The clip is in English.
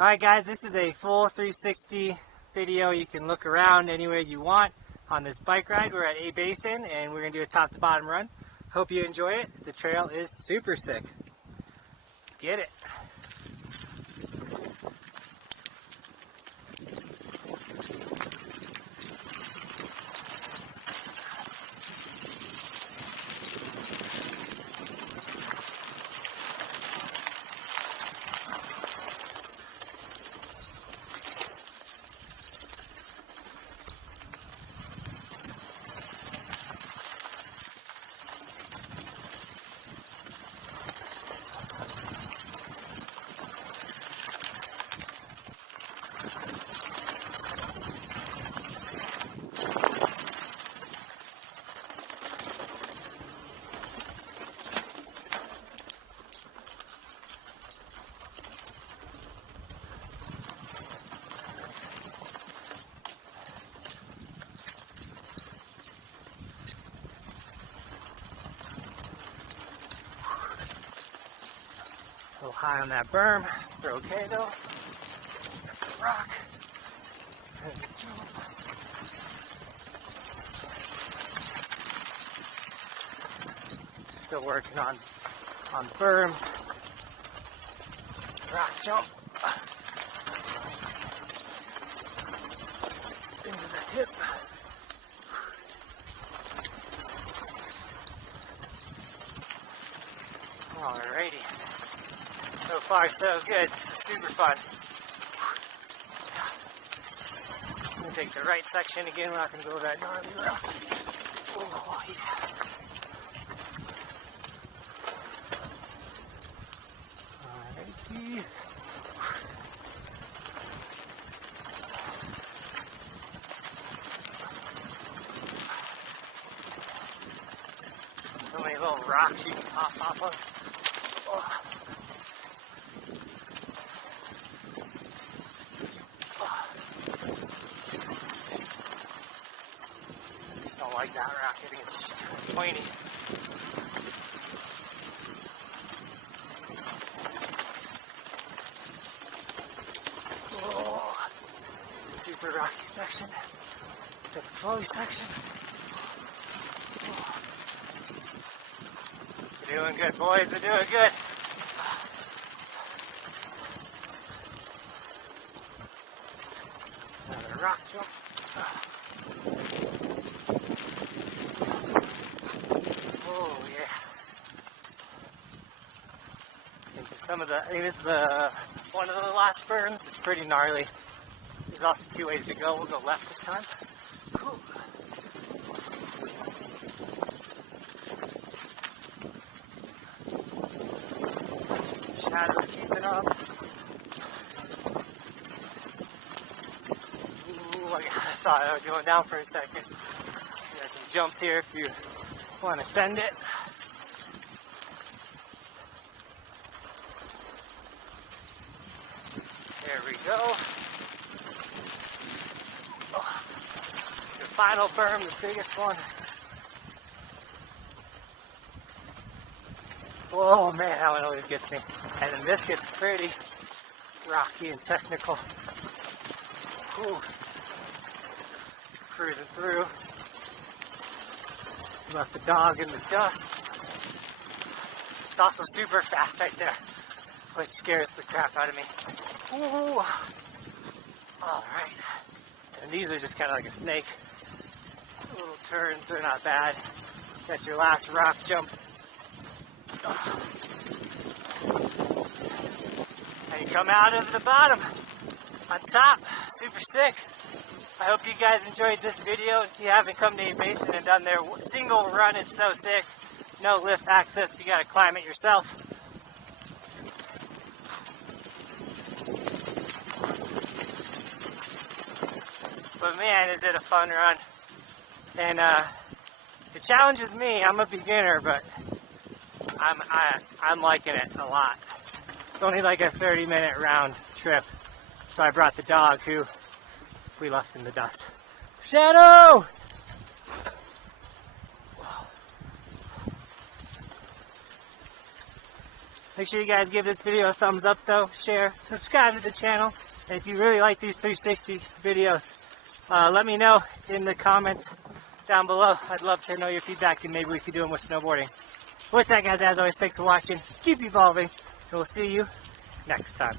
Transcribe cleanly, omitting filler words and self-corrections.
Alright guys, this is a full 360 video. You can look around anywhere you want on this bike ride. We're at a Basin and we're going to do a top to bottom run. Hope you enjoy it. The trail is super sick. Let's get it. A little high on that berm. We're okay though. Rock. And jump. Just still working on berms. Rock jump. Into the hip. Alrighty. So far, so good. This is super fun. I'm going to take the right section again. We're not going to go over that gnarly rock. Oh, yeah. Alrighty. So many little rocks you can pop up. Oh. Like that rock, I think it's pointy. Oh, super rocky section. Got the flowy section. Oh. We're doing good, boys. We're doing good. Another rock jump. Oh yeah. Into some of the, I think this is one of the last berms. It's pretty gnarly. There's also 2 ways to go. We'll go left this time. Whew. Shadows keeping up. Ooh, I thought I was going down for a second. There's some jumps here if you want to send it. There we go. Oh, the final berm, the biggest one. Oh man, that one always gets me. And then this gets pretty rocky and technical. Whew. Cruising through. Left the dog in the dust. It's also super fast right there, which scares the crap out of me. Ooh. Alright. And these are just kind of like a snake. Little turns, they're not bad. Got your last rock jump. And you come out of the bottom on top. Super sick. I hope you guys enjoyed this video. If you haven't come to a Basin and done their single run, it's so sick. No lift access, you gotta climb it yourself. But man, is it a fun run. And it challenges me. I'm a beginner, but I'm liking it a lot. It's only like a 30-minute round trip. So I brought the dog who we left in the dust. Shadow! Make sure you guys give this video a thumbs up though, share, subscribe to the channel. And if you really like these 360 videos, let me know in the comments down below. I'd love to know your feedback and maybe we could do them with snowboarding. With that guys, as always, thanks for watching. Keep evolving and we'll see you next time.